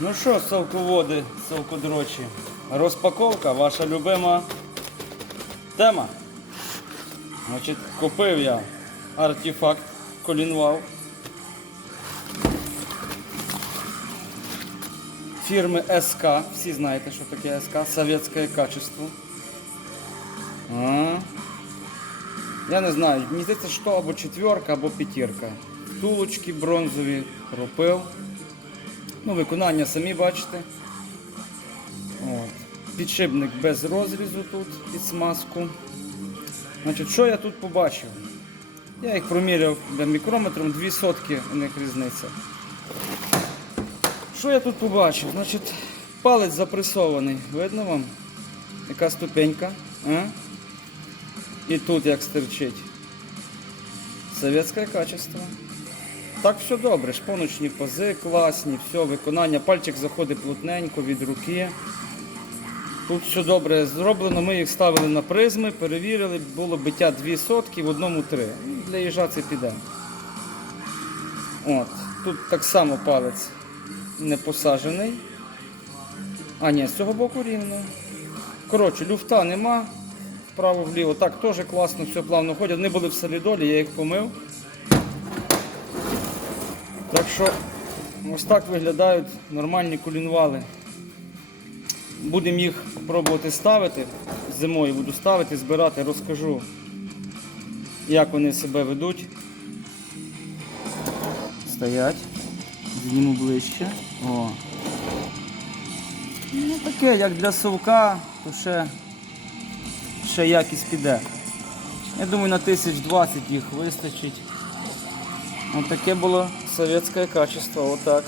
Ну що, совководи, совкодрочі, розпаковка, ваша любима тема. Значить, купив я артефакт колінвал фірми СК. Всі знаєте, що таке СК, совєтське качество. А. Я не знаю, мені здається, що або четверка, або п'ятірка. Втулочки бронзові, пропил. Ну, виконання самі бачите. От. Підшипник без розрізу тут під смазку. Значить, що я тут побачив? Я їх проміряв мікрометром, 2 сотки у них різниця. Що я тут побачив? Значить, палець запресований. Видно вам? Яка ступенька? А? І тут як стерчить. Совєтське качество. Так все добре, шпоночні пази класні, все, виконання, пальчик заходить плотненько від руки. Тут все добре зроблено, ми їх ставили на призми, перевірили, було биття 2 сотки, в одному 3. Для їжа це піде. От. Тут так само палець не посаджений. А, ні, з цього боку рівно. Коротше, люфта нема. Вправо-вліво. Так, теж класно, все плавно ходять. Вони були в солідолі, я їх помив. Так що ось так виглядають нормальні колінвали. Будемо їх пробувати ставити. Зимою буду ставити, збирати, розкажу, як вони себе ведуть. Стоять. Зніму ближче. О. Ну таке, як для совка, то ще, ще якість піде. Я думаю, на 1020 їх вистачить. Ось таке було совєтське качество, отак.